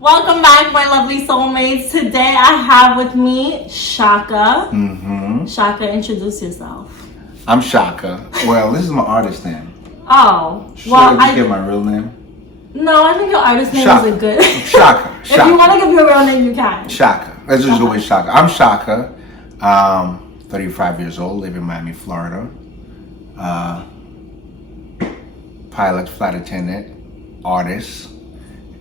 Welcome back, my lovely soulmates. Today I have with me Shaka. Shaka, introduce yourself. I'm Shaka. Well, this is my artist name. Oh, Should I get my real name? No, I think your artist name Shaka. is a good. Shaka. If you want to give your real name, you can. Shaka. Let's just go with Shaka. I'm Shaka. 35 years old, live in Miami, Florida. Pilot, flight attendant, artist.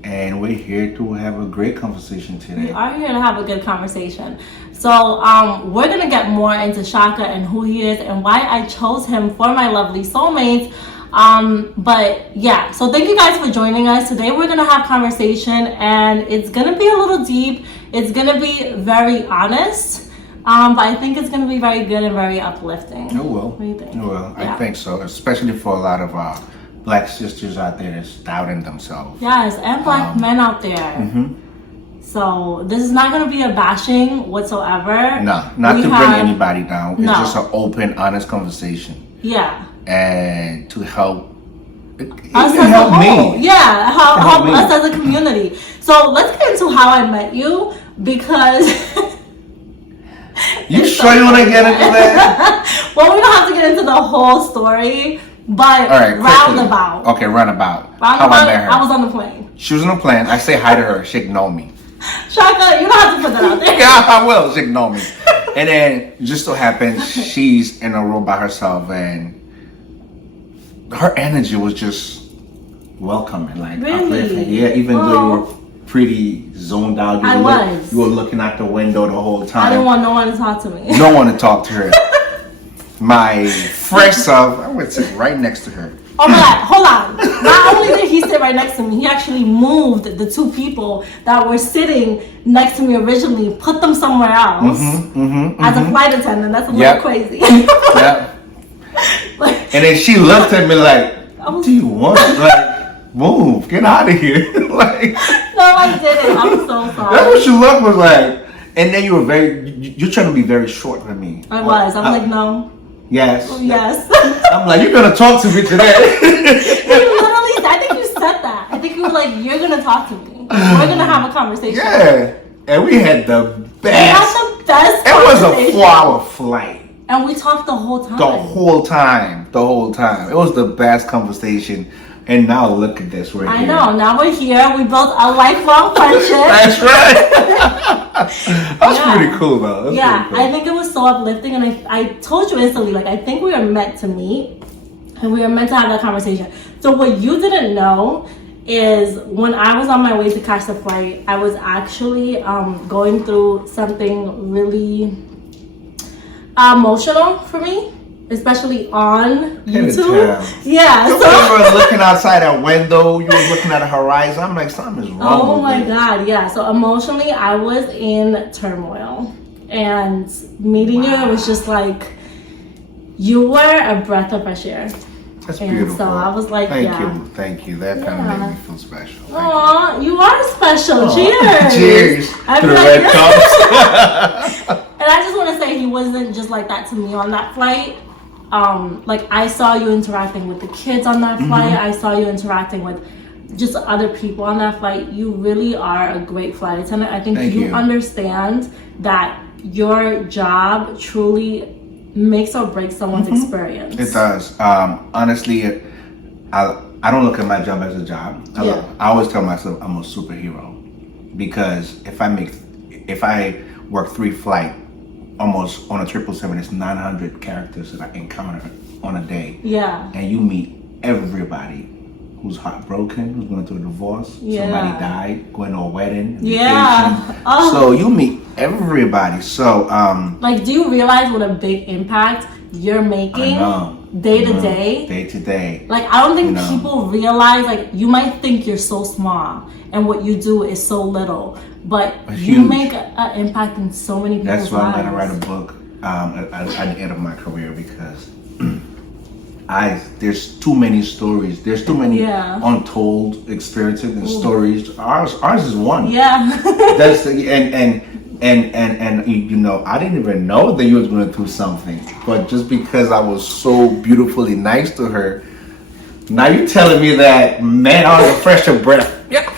And we're here to have a great conversation today. We are here to have a good conversation. So we're going to get more into Shaka and who he is and why I chose him for my lovely soulmates. But yeah, so thank you guys for joining us. Today we're going to have conversation and it's going to be a little deep. It's going to be very honest. But I think it's going to be very good and very uplifting. It will. What do you think? It will. Yeah. I think so. Especially for a lot of Black sisters out there that's doubting themselves. Yes, and Black men out there. So this is not going to be a bashing whatsoever. No, not to bring anybody down. It's just an open, honest conversation. Yeah. And to help us as a whole. Yeah, help us as a community. So let's get into how I met you because... You sure you want to get into that? Well, we don't have to get into the whole story, but roundabout. Okay, roundabout. How I met her. I was on the plane. She was on the plane. I say hi to her. She ignored me. Shaka, you don't have to put that out there. Yeah, I will. She ignored me. And then just so happens she's in a room by herself, and her energy was just welcoming, like uplifting. Yeah, even though you were pretty zoned out. You were looking out the window the whole time. I didn't want no one to talk to me. No one to talk to her. My fresh self, I would sit right next to her. Oh my God, hold on. Not only did he sit right next to me, he actually moved the two people that were sitting next to me originally, put them somewhere else. As a flight attendant, that's a little crazy. Yeah. And then she looked at me like, what do you want? Like, move, get out of here. Like, no, I didn't. I'm so sorry. That's what your look was like. And then you're trying to be very short with me. I was. I'm like, no. Yes. Oh, yes. I'm like, you're going to talk to me today. I think you said that. I think you were like, you're going to talk to me. We're going to have a conversation. Yeah. And we had the best. We had the best It was a 4-hour flight. And we talked the whole time. The whole time. It was the best conversation. And now look at this. I know. Now we're here. We built a lifelong friendship. That's right. That's pretty cool, though. That's cool. I think it was so uplifting. And I told you instantly, like, I think we were meant to meet. And we were meant to have that conversation. So what you didn't know is when I was on my way to catch the flight, I was actually going through something really emotional for me. Especially on YouTube. Yeah. You were looking outside that window, you were looking at the horizon. I'm like, something is wrong. Oh my God, yeah. So emotionally, I was in turmoil. And meeting you, it was just like, you were a breath of fresh air. That's beautiful. So I was like, Thank you. That kind of made me feel special. Aw, you are special. Cheers. Cheers. To the red cups. And I just want to say he wasn't just like that to me on that flight. Like I saw you interacting with the kids on that flight. I saw you interacting with just other people on that flight. You really are a great flight attendant. I think you understand that your job truly makes or breaks someone's experience. It does. Honestly, I don't look at my job as a job. I always tell myself I'm a superhero because if I work 3 flights almost on a 777, it's 900 characters that I encounter on a day. Yeah. And you meet everybody who's heartbroken, who's going through a divorce, somebody died, going to a wedding, vacation. So you meet everybody. So like, do you realize what a big impact you're making day to day? Like, I don't think people realize, like, you might think you're so small and what you do is so little, but you make an impact in so many people's lives. That's why I'm going to write a book at the end of my career because there's too many stories. There's too many untold experiences and stories. Ours is one. Yeah. That's and you know, I didn't even know that you was going through something, but just because I was so beautifully nice to her, now you're telling me that, man, I was a fresher breath. Yeah.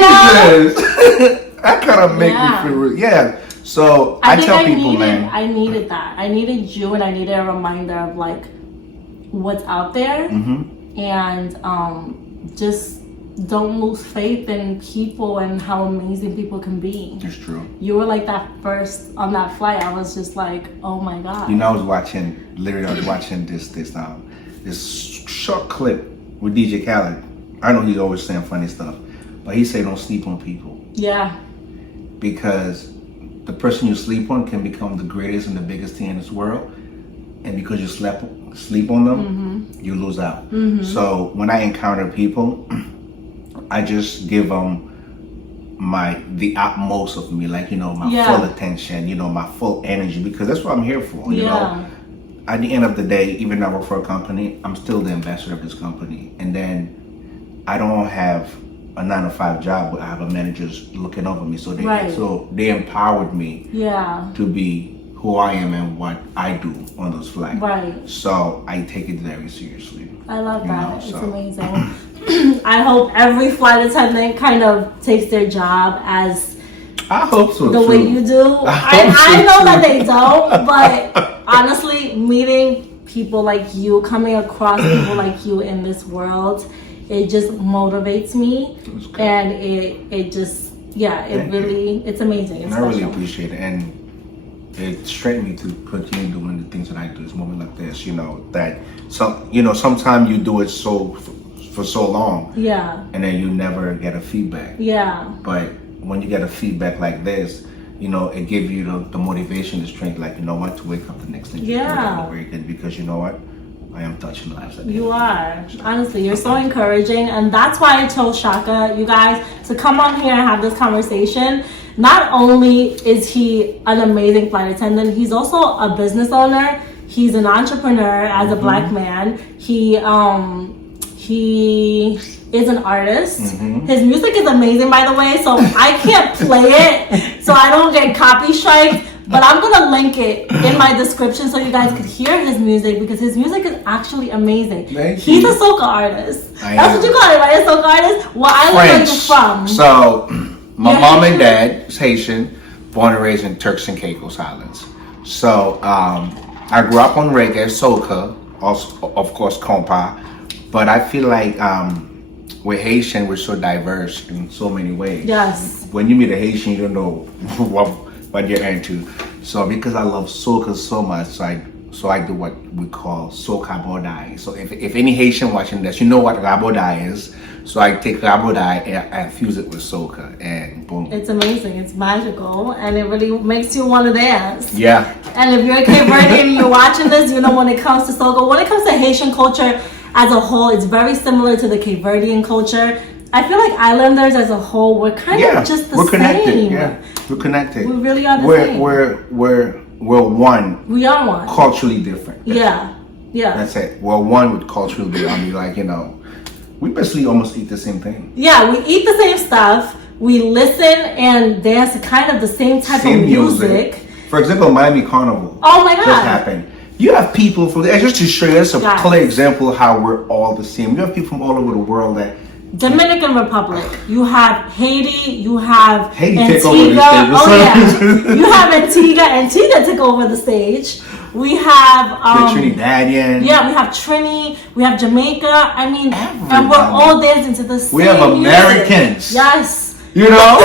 That kind of make me feel real. Yeah. So I tell people, man. I needed that. I needed you, and I needed a reminder of like what's out there, and just don't lose faith in people and how amazing people can be. It's true. You were like that first on that flight. I was just like, oh my God. You know, I was watching this short clip with DJ Khaled. I know he's always saying funny stuff, but he said don't sleep on people. Yeah. Because the person you sleep on can become the greatest and the biggest thing in this world. And because you sleep on them, you lose out. So when I encounter people, I just give them the utmost of me, like, you know, my full attention, you know, my full energy, because that's what I'm here for, you know. At the end of the day, even though I work for a company, I'm still the ambassador of this company. And then I don't have a 9-to-5 job, but I have a manager's looking over me. So they empowered me to be who I am and what I do on those flights. Right. So I take it very seriously. I love that. It's amazing. I hope every flight attendant kind of takes their job as I hope so the way you do. I know that they don't, but honestly, meeting people like you, coming across people like you in this world, it just motivates me, and it just it's amazing. It's I really appreciate it, and it strengthened me to continue doing the things that I do. It's moments like this, you know, that sometimes you do it for so long, and then you never get a feedback. But when you get a feedback like this, you know, it gives you the motivation, the strength, like, you know what, to wake up the next day, because you know what, I am touching lives. You are. Honestly, you're so encouraging, and that's why I chose Shaka, you guys, to come on here and have this conversation. Not only is he an amazing flight attendant, he's also a business owner. He's an entrepreneur as a Black man. He is an artist. His music is amazing, by the way, so I can't play it so I don't get copy strikes, but I'm gonna link it in my description so you guys could hear his music, because his music is actually amazing. He's a soca artist. That's what you call it, right? A soca artist? Well, I learned where you're from. So my mom and dad is Haitian, born and raised in Turks and Caicos Islands. So I grew up on reggae, soca, also, of course, compa. But I feel like we're Haitian, we're so diverse in so many ways. Yes. When you meet a Haitian, you don't know what you're into. So because I love soca so much, so I do what we call soca bodai. So if any Haitian watching this, you know what rabodai is. So I take rabodai and I fuse it with soca, and boom. It's amazing. It's magical, and it really makes you want to dance. Yeah. And if you're a Cape Verdean and you're watching this, you know, when it comes to soca, when it comes to Haitian culture as a whole, it's very similar to the Cape Verdean culture. I feel like islanders as a whole, we're kind of just the connected. same. We're connected. We really are the same. We're one. We are one. Culturally different. Yeah. That's it. We're one with culturally different. Like, you know, we basically almost eat the same thing. Yeah, we eat the same stuff. We listen and dance to kind of the same type of music. For example, Miami Carnival. Oh my God. Just happened. You have people from there, just to show you, that's a clear example of how we're all the same. You have people from all over the world that. Dominican Republic, you have Haiti, you have Antigua. Take over the stage. You have Antigua took over the stage. We have the Trinidadian. Yeah, we have Trini, we have Jamaica. I mean, and we're all dancing to the same We have Americans. Music. Yes. You know,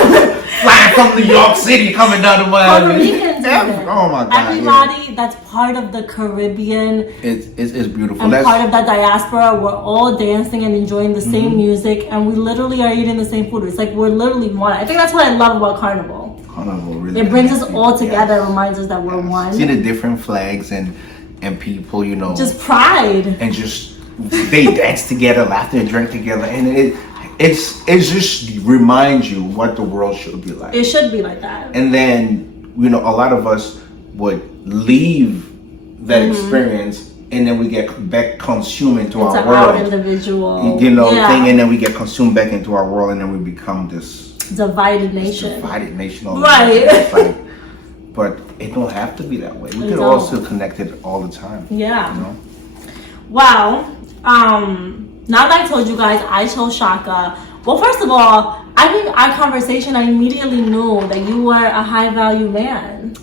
flying from New York City, coming down to Miami. Puerto Ricans. Oh my God! Everybody that's part of the Caribbean. It's beautiful. And part of that diaspora, we're all dancing and enjoying the same music, and we literally are eating the same food. It's like we're literally one. I think that's what I love about Carnival. Carnival really. It brings us all together. It reminds us that we're one. See the different flags and people, you know. Just pride. And just they dance together, laugh and drink together, and it just reminds you what the world should be like. It should be like that. And then, you know, a lot of us would leave that experience, and then we get back consumed into our world. Our individual, thing, and then we get consumed back into our world, and then we become this divided nation. Right. But it don't have to be that way. We can all still connected all the time. Yeah. You know? Wow. Now that I told you guys I chose Shaka, well, first of all, I I think our conversation, I immediately knew that you were a high value man.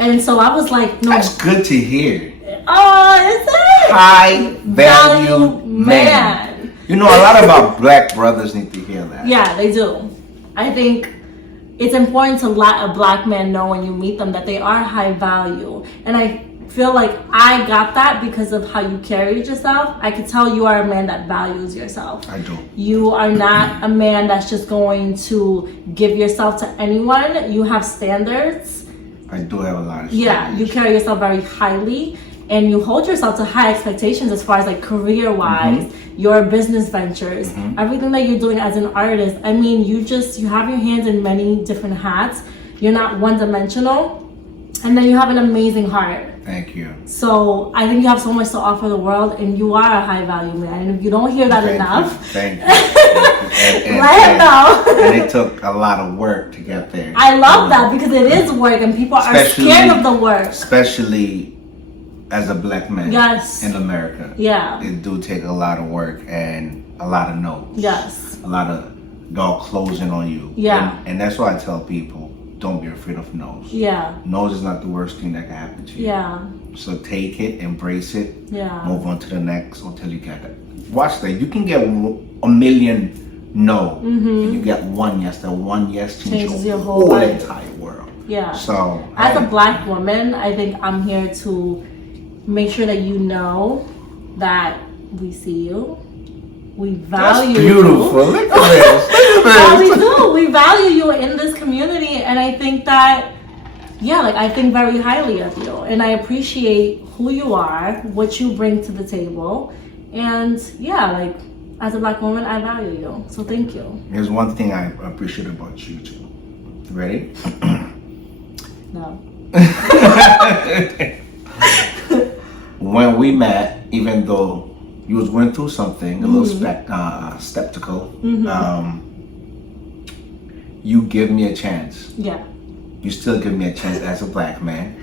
And so I was like, no. That's good to hear. Oh, is it? High value man. You know, a lot of our black brothers need to hear that. Yeah, they do. I think it's important to let a black man know when you meet them that they are high value. And I feel like I got that because of how you carried yourself. I could tell you are a man that values yourself. I do. You are not a man that's just going to give yourself to anyone. You have standards. I do have a lot of standards. Yeah, you carry yourself very highly and you hold yourself to high expectations as far as like career-wise, your business ventures, everything that you're doing as an artist. I mean, you have your hands in many different hats. You're not one-dimensional. And then you have an amazing heart. Thank you. So I think you have so much to offer the world, and you are a high value man. And if you don't hear that enough, thank you. Let him know. And it took a lot of work to get there. I love that because it is work, and people are scared of the work. Especially as a black man in America. Yeah. It do take a lot of work and a lot of no's. Yes. A lot of door closing on you. Yeah. And that's why I tell people, don't be afraid of no's. Yeah. No's is not the worst thing that can happen to you. Yeah. So take it, embrace it. Yeah. Move on to the next until you get it. Watch that. You can get a million no. And you get one yes. That one yes changes your whole entire world. Yeah. So as a black woman, I think I'm here to make sure that you know that we see you. We value That's beautiful. you. Look at this. We do. We value you in this community, and I think that, I think very highly of you, and I appreciate who you are, what you bring to the table, and as a black woman, I value you. So thank you. There's one thing I appreciate about you too. Ready? No. When we met, even though you was going through something, a little skeptical, you give me a chance. Yeah. You still give me a chance as a black man.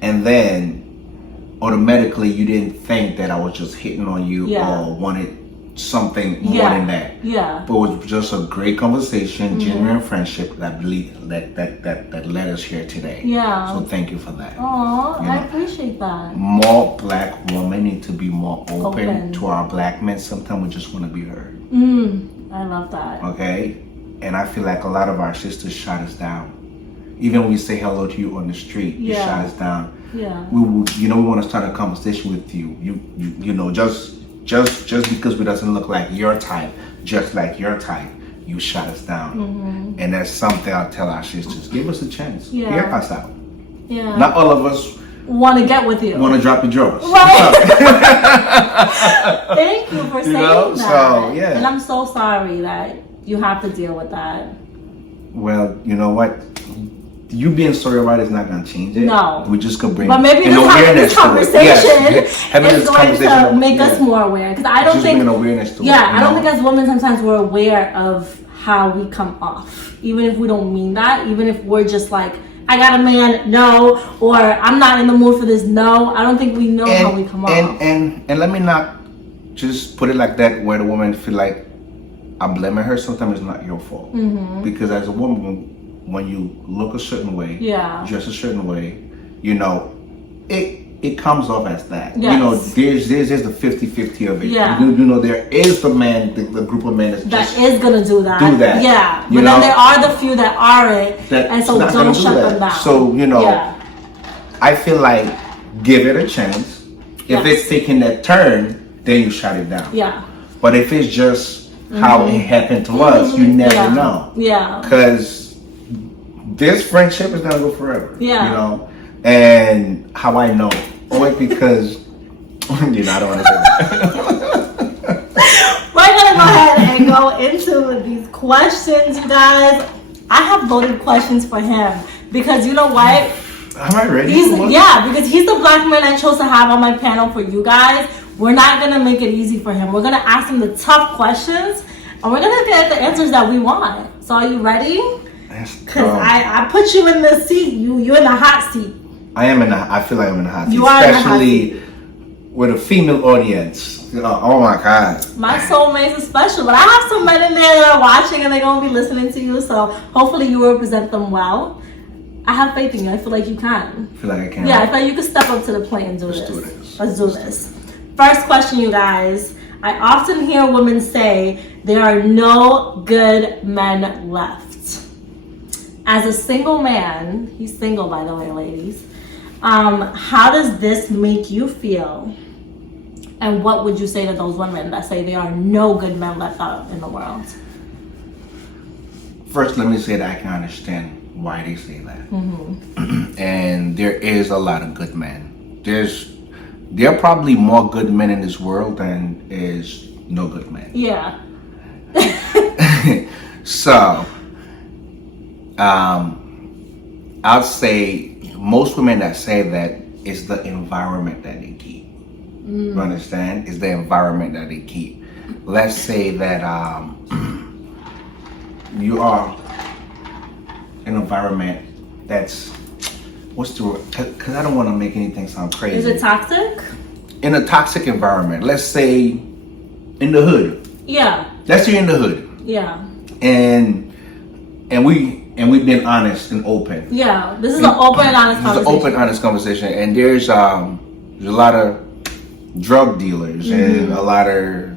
And then automatically you didn't think that I was just hitting on you or wanted something more than that. Yeah. But it was just a great conversation, genuine friendship that led us here today. Yeah. So thank you for that. Oh, I appreciate that. More black women need to be more open to our black men. Sometimes we just want to be heard. I love that. Okay? And I feel like a lot of our sisters shut us down. Even when we say hello to you on the street, you shut us down. Yeah. We want to start a conversation with you. You know, just because we doesn't look like your type, just like your type, you shut us down. And that's something I'll tell our sisters. Give us a chance. Yeah. Hear us out. Yeah. Not all of us want to get with you. Want to drop your drawers. Right. Thank you for saying that. So, yeah. And I'm so sorry that you have to deal with that. Well, you know what? You being sorry about it is not going to change it. No. We just could bring But maybe having this conversation is going to make us more aware. Because I don't think... awareness to I don't think as women sometimes we're aware of how we come off. Even if we don't mean that. Even if we're just like, I got a man, no. Or I'm not in the mood for this, no. I don't think we know how we come off. And let me not just put it like that where the woman feel like I'm blaming her. Sometimes it's not your fault. Because as a woman, when you look a certain way, dress a certain way, you know, it comes off as that. Yes. You know, there's the 50-50 of it. Yeah. You know, there is the man, the group of men that is gonna do that. Yeah. But then there are the few that aren't, and so don't shut them down. So, you know, I feel like give it a chance. If it's taking that turn, then you shut it down. Yeah. But if it's just how it happened to us, you never know. Yeah. Because this friendship is gonna go forever. Yeah. You know? And how I know? Only because I don't want to say that. We're gonna go ahead and go into these questions, you guys. I have loaded questions for him because you know what? Am I ready? Because he's the black man I chose to have on my panel for you guys. We're not gonna make it easy for him. We're gonna ask him the tough questions, and we're gonna get the answers that we want. So are you ready? Because I put you in the seat. You're in the hot seat. I feel like I'm in the hot seat. You are especially with a female audience. Oh my God. My soulmates are special, but I have some men in there that are watching and they're going to be listening to you. So hopefully you represent them well. I have faith in you. I feel like you can. I feel like I can. Yeah, I feel like you can step up to the plate and do Let's this. do this. Let's do this. First question, you guys. I often hear women say there are no good men left. As a single man, he's single by the way, ladies. How does this make you feel? And what would you say to those women that say there are no good men left out in the world? First, let me say that I can understand why they say that. Mm-hmm. And there is a lot of good men. There are probably more good men in this world than is no good men. Yeah. So, I'd say most women that say that is the environment that they keep. You understand? It's the environment that they keep. Let's say that you are an environment that's, what's the word? Because I don't want to make anything sound crazy. Is it toxic? In a toxic environment, let's say in the hood. Yeah. Let's say in the hood. Yeah. And we've been honest and open. Yeah. This is an open and honest conversation. It's an open, honest conversation. And there's a lot of drug dealers and a lot of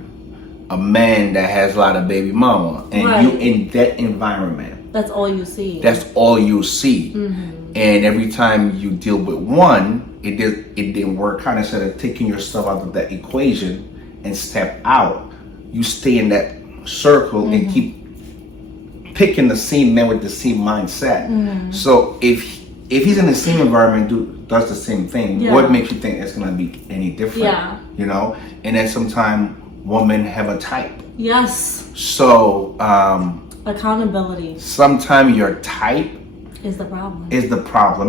a man that has a lot of baby mama, and you in that environment. That's all you see. That's all you see. And every time you deal with one, it didn't work out. Instead of taking yourself out of that equation and step out, you stay in that circle and keep picking the same man with the same mindset. So if he's in the same environment, does the same thing, what makes you think it's gonna be any different? Yeah. You know? And then sometimes women have a type. Yes. So accountability. sometimes your type Is the problem.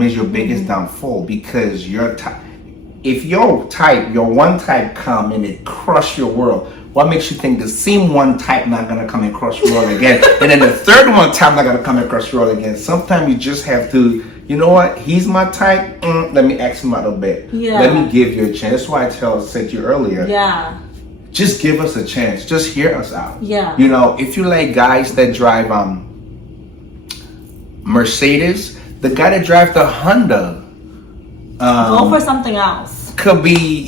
is your biggest downfall, because your type, if your one type come and it crush your world, what makes you think the same one type not gonna come and crush your world again? And then the third one type not gonna come and crush your world again? Sometimes you just have to, you know what, he's my type, let me ask him out a bit. Yeah. Let me give you a chance. That's why I said to you earlier, Yeah. just give us a chance. Just hear us out. Yeah. You know, if you like guys that drive Mercedes, the guy that drives the Honda Go for something else. could be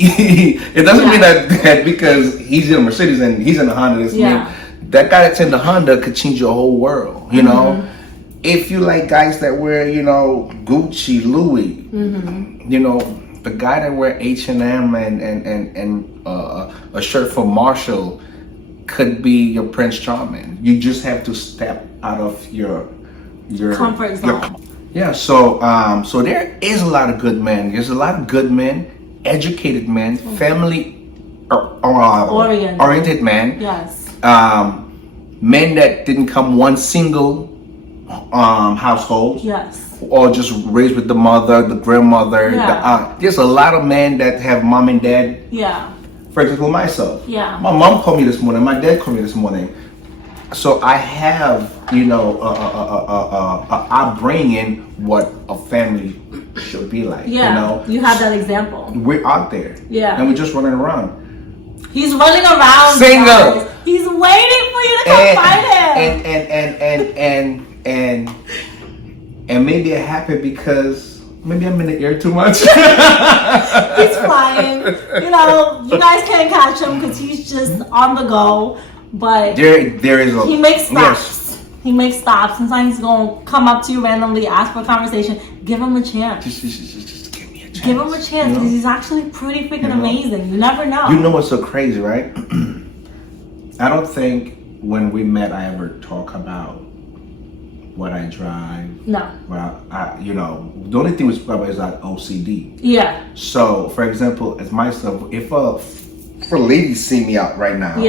it doesn't mean that because he's in a Mercedes and he's in a Honda, that guy that's in the Honda could change your whole world, you know. If you like guys that wear, you know, Gucci, Louis, you know, the guy that wear H&M and a shirt from Marshall could be your Prince Charming. You just have to step out of your Comfort zone. So there is a lot of good men. There's a lot of good men, educated men, family oriented men. Yes. Men that didn't come one single household. Yes. Or just raised with the mother, the grandmother, the aunt. There's a lot of men that have mom and dad. Yeah. For example, myself. Yeah. My mom called me this morning. My dad called me this morning. So I have, you know, Outbringing what a family should be like. Yeah. You know, you have that example. we're out there. Yeah. And we're just running around. He's running around. Single. Guys. He's waiting for you to come find him. And maybe it happened because maybe I'm in the air too much. He's flying. You know, you guys can't catch him because he's just on the go. But there is he makes stops. Yes. He makes stops. Sometimes he's gonna come up to you randomly, ask for a conversation. Give him a chance. Just give me a chance. Give him a chance because he's actually pretty freaking amazing. You never know. You know what's so crazy, right? I don't think when we met I ever talk about what I drive. No. Well, you know, the only thing was probably is like OCD. Yeah. So, for example, as myself, if a lady see me out right now,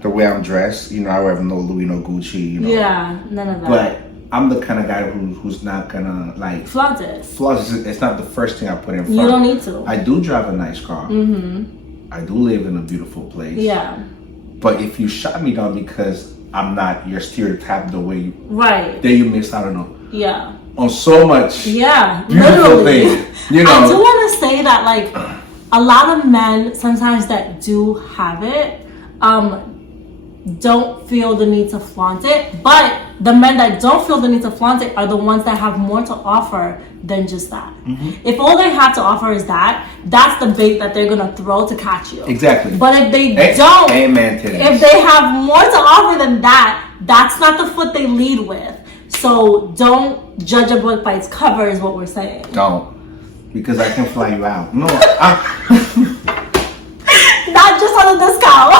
the way I'm dressed, you know, I wear no Louis, no Gucci, you know. Yeah, none of that. But I'm the kind of guy who's not gonna like flaunt it. It's not the first thing I put in front. You don't need to. I do drive a nice car. I do live in a beautiful place. Yeah. But if you shot me down because I'm not your stereotype the way right, then you miss out on so much beautiful literally thing. You know, I do want to say that like a lot of men sometimes that do have it don't feel the need to flaunt it, but the men that don't feel the need to flaunt it are the ones that have more to offer than just that. If all they have to offer is that, that's the bait that they're gonna throw to catch you. Exactly. But if they don't, amen to that. if they have more to offer than that, that's not the foot they lead with. So don't judge a book by its cover is what we're saying. Don't. Because I can fly you out. No, not just on a discount.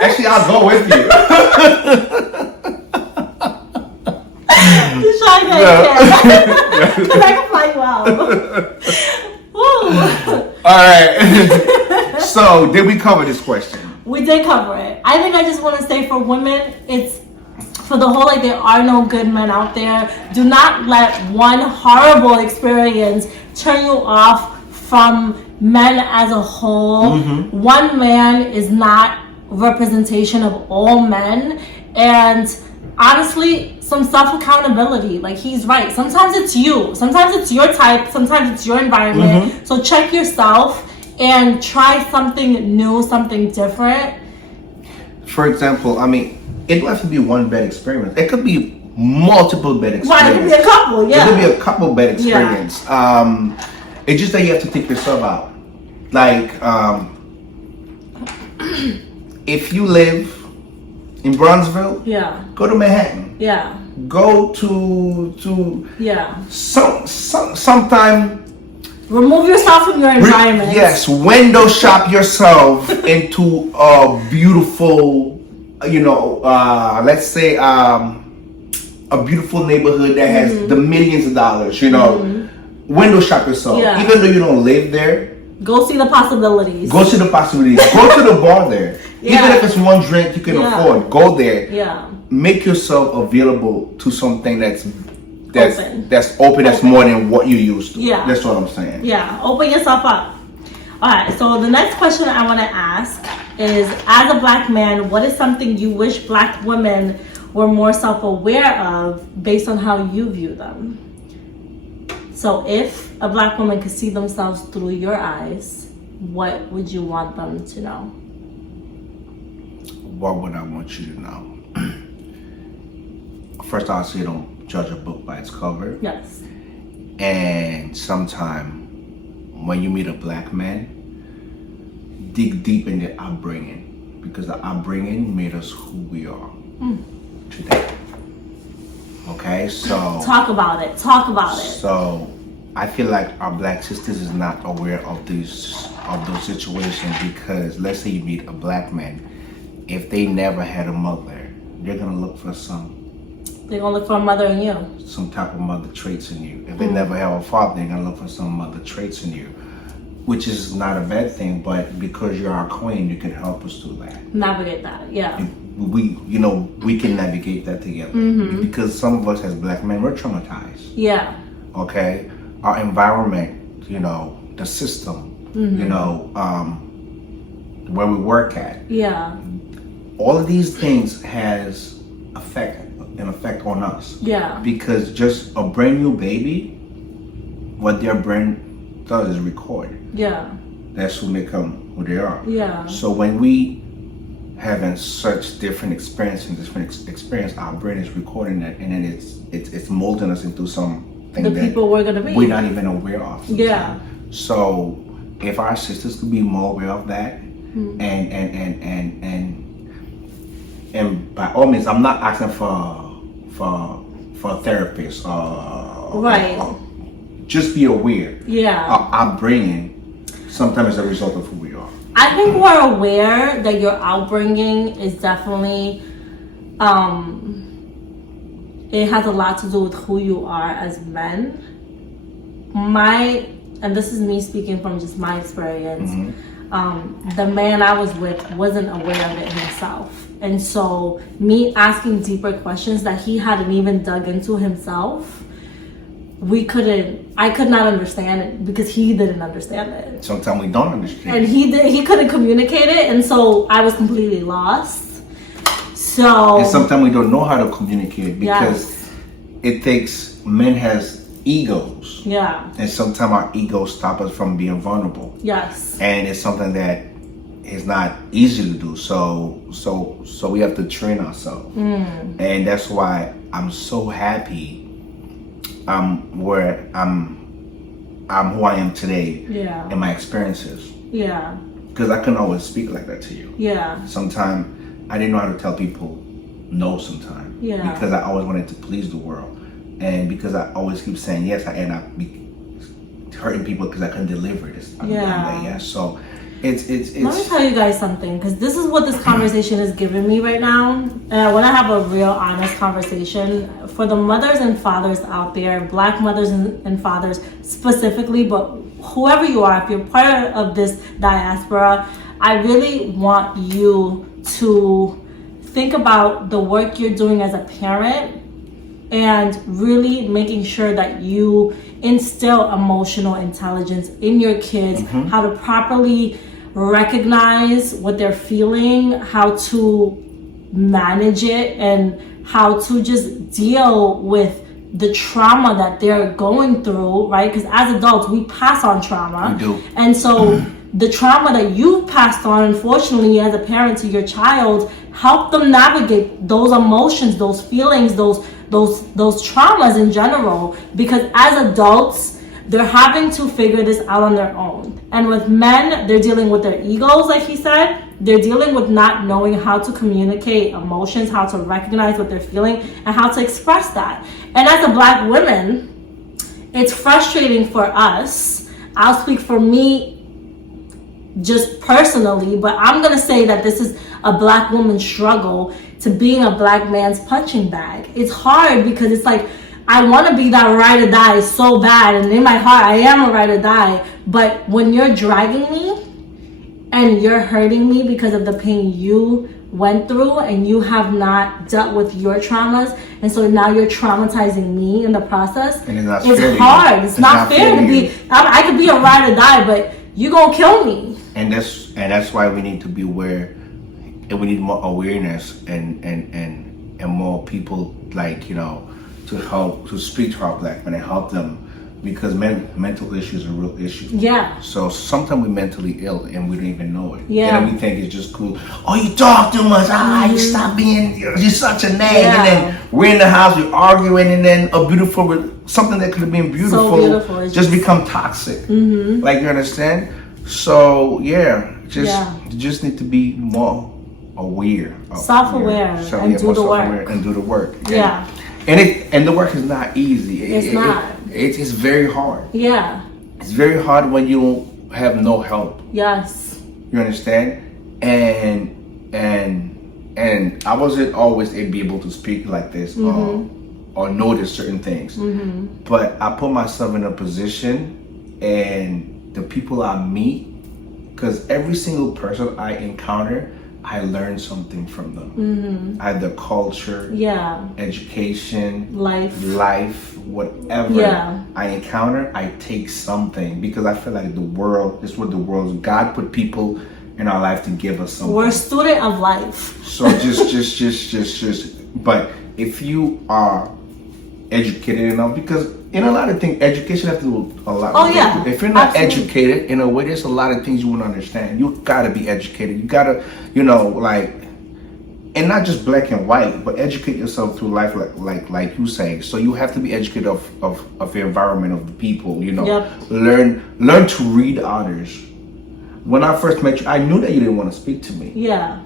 actually, I'll go with you. Shaka, because I can fly you out. All right. So, did we cover this question? We did cover it. I think I just want to say for women, it's for the whole, like, there are no good men out there. Do not let one horrible experience turn you off from men as a whole. One man is not representation of all men, and honestly, some self-accountability. Like, he's right. Sometimes it's you. Sometimes it's your type. Sometimes it's your environment. So check yourself and try something new, something different. For example, I mean, it doesn't have to be one bad experience. It could be multiple bad experiences. Right, it could be a couple, yeah. It could be a couple bad experiences. It's just that you have to take yourself out. Like, if you live in Bronzeville, go to Manhattan. Go to sometime. Remove yourself from your environment. Yes, window shop yourself into a beautiful, let's say a beautiful neighborhood that has the millions of dollars, window shop yourself. Even though you don't live there, go see the possibilities. Go see the possibilities. Go to the bar there. Even if it's one drink you can afford, go there. Make yourself available to something that's open, that's more than what you used to. That's what I'm saying. Open yourself up. Alright, so the next question I want to ask is, as a black man, what is something you wish black women were more self-aware of based on how you view them? So if a black woman could see themselves through your eyes, what would you want them to know? What would I want you to know? First, I'll say don't judge a book by its cover. Yes. And sometime when you meet a black man, dig deep in the upbringing, because the upbringing made us who we are today. Okay, so talk about it. So I feel like our black sisters is not aware of those situations, because let's say you meet a black man, if they never had a mother, they're gonna look for they're gonna look for a mother in you. Some type of mother traits in you. If they never have a father, they're gonna look for some mother traits in you, which is not a bad thing. But because you're our queen, you can help us through that. Navigate that, We can navigate that together, because some of us as black men, we're traumatized. Okay, our environment, the system, where we work at. All of these things has an effect on us. Because just a brand new baby, what their brain does is record. That's who become who they are. So when we having such different experience, our brain is recording that, and then it's molding us into something the people we're gonna be. We're not even aware of. So if our sisters could be more aware of that, and by all means, I'm not asking for a therapist. Just be aware. Our upbringing sometimes is a result of who we are. I think we're aware that your upbringing is definitely, it has a lot to do with who you are as men. And this is me speaking from just my experience, the man I was with wasn't aware of it himself. And so me asking deeper questions that he hadn't even dug into himself, I could not understand it because he didn't understand it. Sometimes we don't understand. And he couldn't communicate it, and so I was completely lost. So and sometimes we don't know how to communicate, because it takes men has egos. Yeah. And sometimes our egos stop us from being vulnerable. Yes. And it's something that is not easy to do. So we have to train ourselves. And that's why I'm so happy where I'm who I am today. Yeah. In my experiences. Yeah. Because I couldn't always speak like that to you. Yeah. Sometimes I didn't know how to tell people no sometimes. Yeah. Because I always wanted to please the world. And because I always keep saying yes, I end up hurting people because I couldn't deliver this. Yeah. So it's Let me tell you guys something, because this is what this conversation is giving me right now. And I want to have a real honest conversation for the mothers and fathers out there, Black mothers and fathers specifically, but whoever you are, if you're part of this diaspora, I really want you to think about the work you're doing as a parent and really making sure that you instill emotional intelligence in your kids, how to properly recognize what they're feeling, how to manage it, and how to just deal with the trauma that they're going through, right? Because as adults, we pass on trauma. We do. And so the trauma that you've passed on, unfortunately, as a parent to your child, help them navigate those emotions, those feelings, those traumas in general. Because as adults, they're having to figure this out on their own. And with men, they're dealing with their egos, like he said. They're dealing with not knowing how to communicate emotions, how to recognize what they're feeling, and how to express that. And as a Black woman, it's frustrating for us. I'll speak for me just personally, but I'm gonna say that this is a Black woman's struggle to being a Black man's punching bag. It's hard because it's like, I want to be that ride or die so bad, and in my heart I am a ride or die, but when you're dragging me and you're hurting me because of the pain you went through and you have not dealt with your traumas, and so now you're traumatizing me in the process, and it's hard. It's not fair to be, I could be a ride or die, but you gonna kill me. And that's why we need to be aware, and we need more awareness and more people, like, you know, to speak to our Black men and help them, because mental issues are real issues. Yeah. So sometimes we're mentally ill and we don't even know it. Yeah. And we think it's just cool. Oh, you talk too much. You stop being, you're such a nag. Yeah. And then we're in the house, we're arguing, and then something that could have been beautiful, so beautiful. just become toxic. Like, you understand? So yeah, you just need to be more aware. Self-aware and do the work. And do the work. Yeah. And the work is not easy. It's not. It's very hard. Yeah. It's very hard when you have no help. Yes. You understand? And I wasn't always able to speak like this or notice certain things. But I put myself in a position, and the people I meet, because every single person I encounter, I learned something from them. Either culture, education, life, whatever I encounter, I take something, because I feel like the world is what the world. God put people in our life to give us something. We're a student of life. So just. But if you are educated enough, because in a lot of things, education has to do a lot. Oh yeah. If you're not educated in a way, there's a lot of things you won't understand. You gotta be educated. You gotta, and not just black and white, but educate yourself through life, like you say. So you have to be educated of the environment, of the people. Learn to read others. When I first met you, I knew that you didn't want to speak to me. Yeah.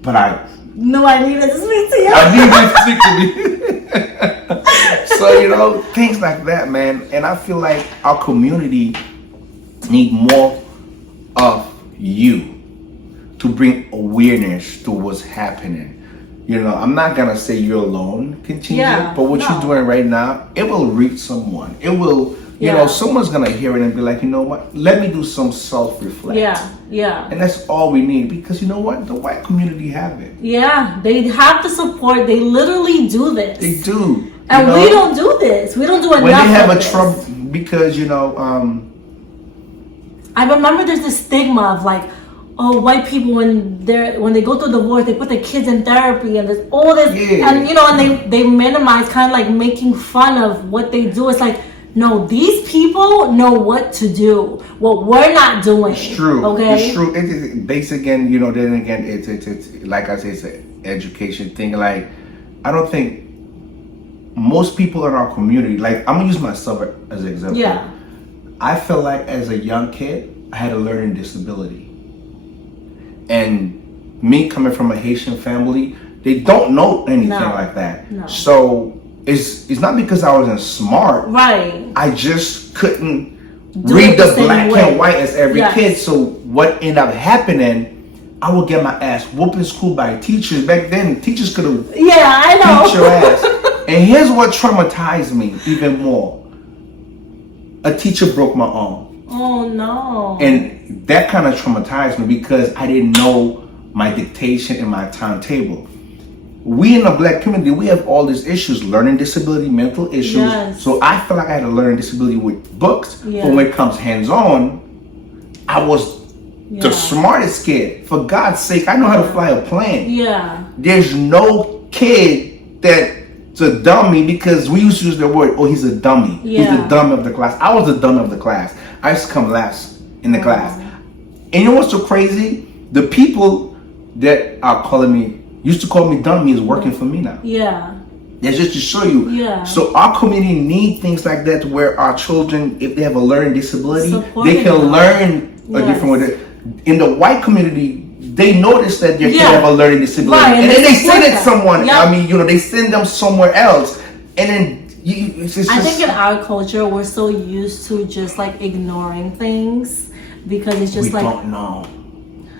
But I needed to speak to you. I needed to speak to you. So, things like that, man. And I feel like our community need more of you to bring awareness to what's happening. I'm not going to say you're alone, but what you're doing right now, it will reach someone. It will, someone's going to hear it and be like, you know what, let me do some self-reflect. Yeah. And that's all we need, because you know what, the white community have it. Yeah, they have the support. They literally do this. They do. And we don't do this. We don't do enough. When they have a trouble, because I remember there's this stigma of like, oh, white people when they go through divorce, they put their kids in therapy, and there's all this, and and they minimize, kind of like making fun of what they do. It's like, no, these people know what to do, what we're not doing. It's true. Okay? It's true. It's based again, then again, it's like I say, it's an education thing. Like, I don't think most people in our community, like, I'm gonna use myself as an example. Yeah. I feel like as a young kid, I had a learning disability. And me coming from a Haitian family, they don't know anything like that. No. So it's not because I wasn't smart. Right. I just couldn't read the black and white as every kid. So what ended up happening, I would get my ass whooped in school by teachers. Back then, teachers could have beat your ass. And here's what traumatized me even more. A teacher broke my arm. Oh no. And that kind of traumatized me because I didn't know my dictation and my timetable. We in the black community, we have all these issues, learning disability, mental issues. Yes. So I feel like I had a learning disability with books. But when it comes hands-on, I was the smartest kid. For God's sake, I know how to fly a plane. Yeah. There's no kid that's a dummy because we used to use the word, oh, he's a dummy. He's the dummy of the class. I was the dummy of the class. I used to come last in the class. And you know what's so crazy? The people that are calling me, used to call me dummy, is working for me now. Yeah. That's just to show you. Yeah. So our community need things like that where our children, if they have a learning disability, Supporting they can learn a different way. In the white community, they notice that your kid have a learning disability, and then they send it someone. I mean, they send them somewhere else, and then I think in our culture we're so used to just like ignoring things because it's just we don't know.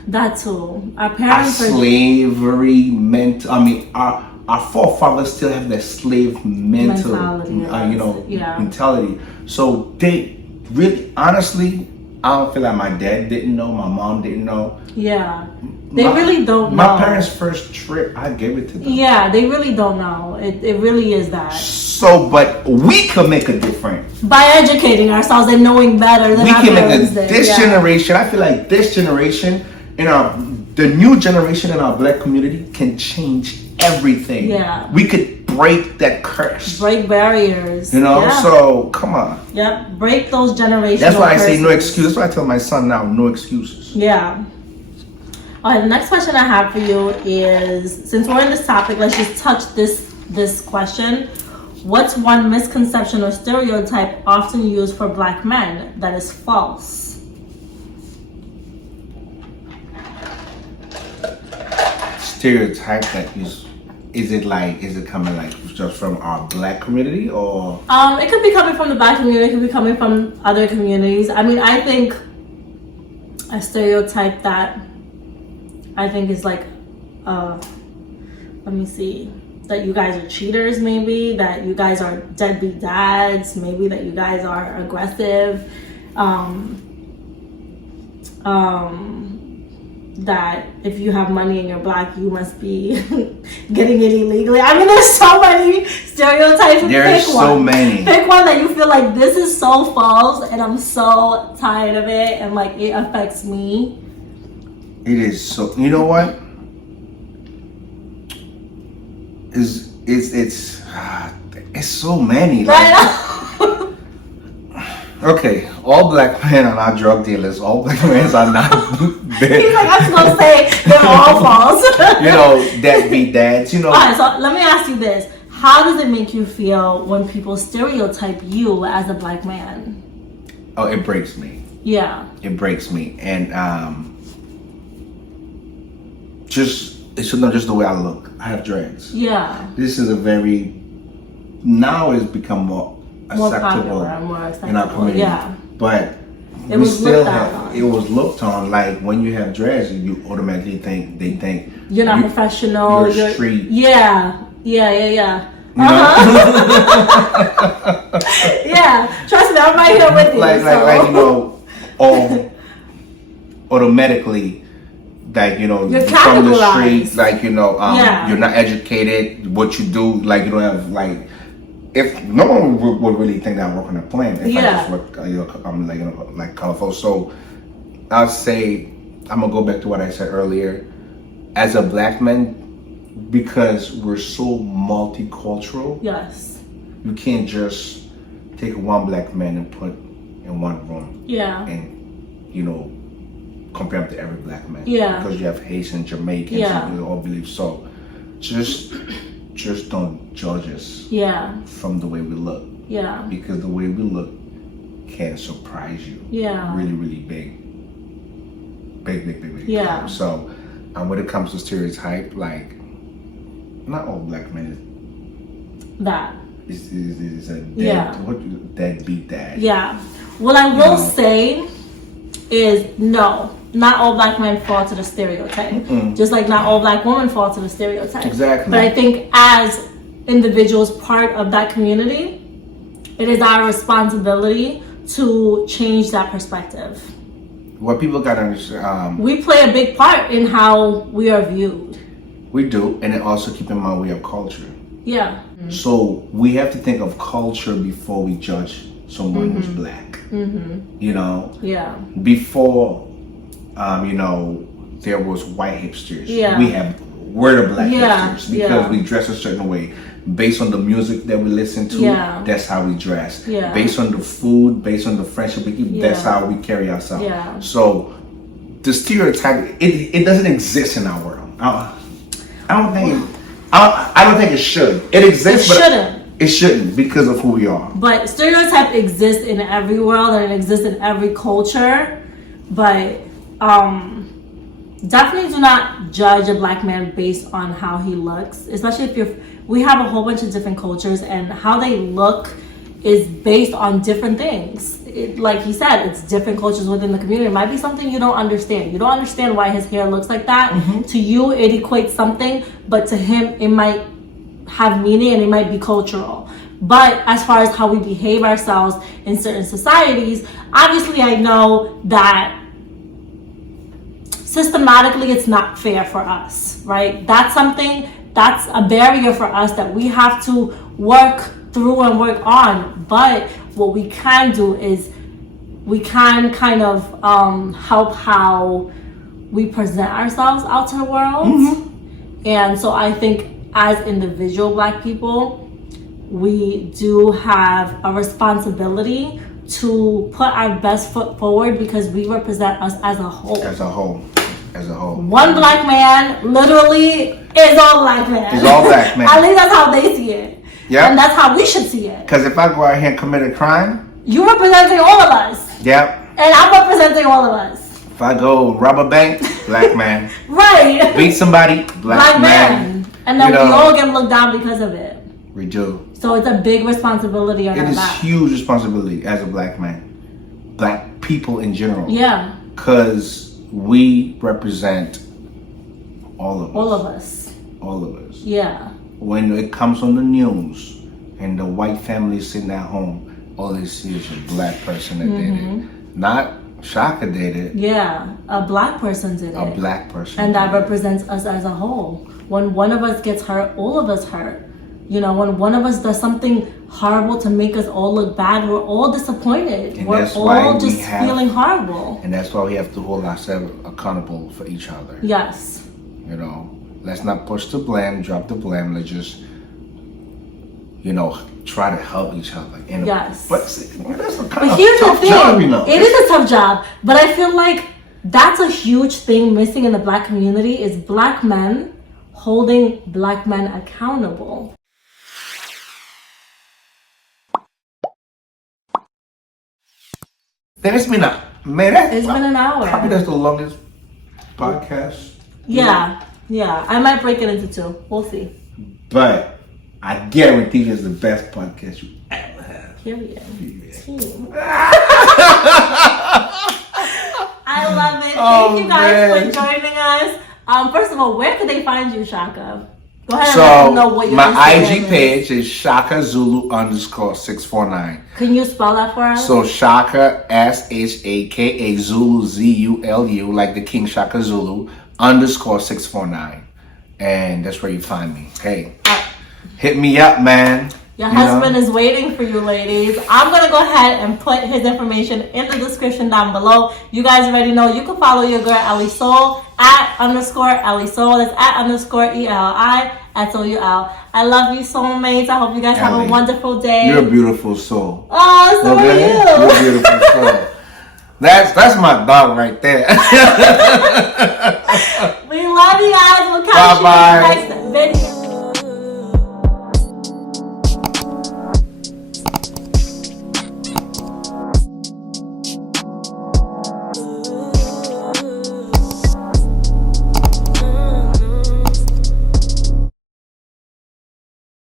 That too. Our parents our slavery meant. I mean, our forefathers still have that slave mentality. Mentality. So they really, honestly, I don't feel like my dad didn't know, my mom didn't know. Yeah. They really don't know. My parents' first trip, I gave it to them. Yeah, they really don't know. It really is that. So, but we can make a difference. By educating ourselves and knowing better than our parents did. This generation, I feel like this generation, the new generation in our black community can change everything. Yeah. We could break that curse. Break barriers. So come on. Yep. Break those generations. That's why I say no excuse. That's why I tell my son now, no excuses. Yeah. All right, the next question I have for you is, since we're in this topic, let's just touch this question. What's one misconception or stereotype often used for black men that is false? Stereotype that is it coming like just from our black community or? It could be coming from the black community, it could be coming from other communities. I mean, I think a stereotype that I think is like, let me see, that you guys are cheaters, maybe, that you guys are deadbeat dads, maybe that you guys are aggressive, that if you have money and you're black, you must be getting it illegally. I mean, there's so many stereotypes. There's so many. Pick one that you feel like this is so false and I'm so tired of it and like it affects me. It is so. You know what? It's so many. Like, okay, all black men are not drug dealers. All black men are not. He's like, I'm just gonna say they're all false. Deadbeat dads. Alright, so let me ask you this: how does it make you feel when people stereotype you as a black man? Oh, it breaks me. Yeah. It breaks me, and it's not just the way I look. I have dreads. Yeah. This is now it's become more acceptable in our community. Yeah. But it was looked on like when you have dreads, you automatically they think you're not professional. You're street. Yeah. Yeah. Yeah. Trust me, I'm right here with you. Automatically. Like, you're from the street, like, you're not educated, what you do, like, you don't have, like, if no one would really think that I'm working a plant, if I just look, I'm like colorful. So I'll say, I'm gonna go back to what I said earlier. As a black man, because we're so multicultural, yes, you can't just take one black man and put in one room. Yeah. And, you know, compare them to every black man. Yeah. Because you have Haitian, Jamaican, yeah. we all believe so. Just don't judge us. Yeah. From the way we look. Yeah. Because the way we look can surprise you. Yeah. Really, really big. Big. Yeah. So, when it comes to stereotype, like, not all black men is a deadbeat dad. Yeah. What I will say is no, not all black men fall to the stereotype. Mm-mm. Just like not all black women fall to the stereotype. Exactly. But I think as individuals, part of that community, it is our responsibility to change that perspective. What people gotta understand, we play a big part in how we are viewed. We do, and then also keep in mind we have culture. Yeah. Mm-hmm. So we have to think of culture before we judge someone who's black. Mm-hmm. You know? Yeah. Before, you know, there was white hipsters. Yeah. We're the black hipsters because we dress a certain way. Based on the music that we listen to, that's how we dress. Yeah. Based on the food, based on the friendship we keep, that's how we carry ourselves. Yeah. So the stereotype, it doesn't exist in our world. I don't think it should. It exists, but it shouldn't because of who we are. But stereotype exists in every world and it exists in every culture. But definitely do not judge a black man based on how he looks, especially if we have a whole bunch of different cultures and how they look is based on different things. Like he said, it's different cultures within the community. It might be something you don't understand. You don't understand why his hair looks like that. Mm-hmm. To you, it equates something, but to him, it might have meaning and it might be cultural. But as far as how we behave ourselves in certain societies, obviously I know that systematically it's not fair for us, right? That's a barrier for us that we have to work through and work on. But what we can do is we can kind of help how we present ourselves out to the world. Mm-hmm. And so I think as individual black people, we do have a responsibility to put our best foot forward because we represent us as a whole. As a whole. One black man literally is all black men. Is all black men. At least that's how they see it. Yeah. And that's how we should see it. Because if I go out here and commit a crime, you're representing all of us. Yep. And I'm representing all of us. If I go rob a bank, black man. Right. Beat somebody, black man. And then we all get looked down because of it. We do. So it's a big responsibility on our back. It is huge responsibility as a black man. Black people in general. Yeah. Because we represent all of us. All of us. Yeah. When it comes on the news and the white family sitting at home, all they see is a black person that did it. Not Shaka did it. Yeah, a black person did it. A black person. And that represents us as a whole. When one of us gets hurt, all of us hurt. You know, when one of us does something horrible to make us all look bad, we're all disappointed. And we're all just feeling horrible. And that's why we have to hold ourselves accountable for each other. Yes. You know, let's not push the blame, drop the blame. Let's just, you know, try to help each other. Yes. But that's a kind of tough job, you know. It is a tough job. But I feel like that's a huge thing missing in the black community is black men holding black men accountable. Then it's been it's been an hour. Probably that's the longest podcast. Yeah. I might break it into two. We'll see. But I guarantee it's the best podcast you ever had. Period. I love it. Thank you guys for joining us. First of all, where could they find you, Shaka? Go ahead and let them know what your my IG page is Shaka Zulu _649. Can you spell that for us? So Shaka SHAKA Zulu ZULU, like the King Shaka Zulu _649. And that's where you find me. Hey, hit me up, man. Your husband is waiting for you, ladies. I'm going to go ahead and put his information in the description down below. You guys already know you can follow your girl Elli Soul at _Elli Soul. That's at _ELI SOUL. I love you, soulmates. I hope you guys have a Ellie, wonderful day. You're a beautiful soul. Oh, so Okay? are you. You're a beautiful soul. That's my dog right there. We love you guys. We'll catch you Bye-bye. next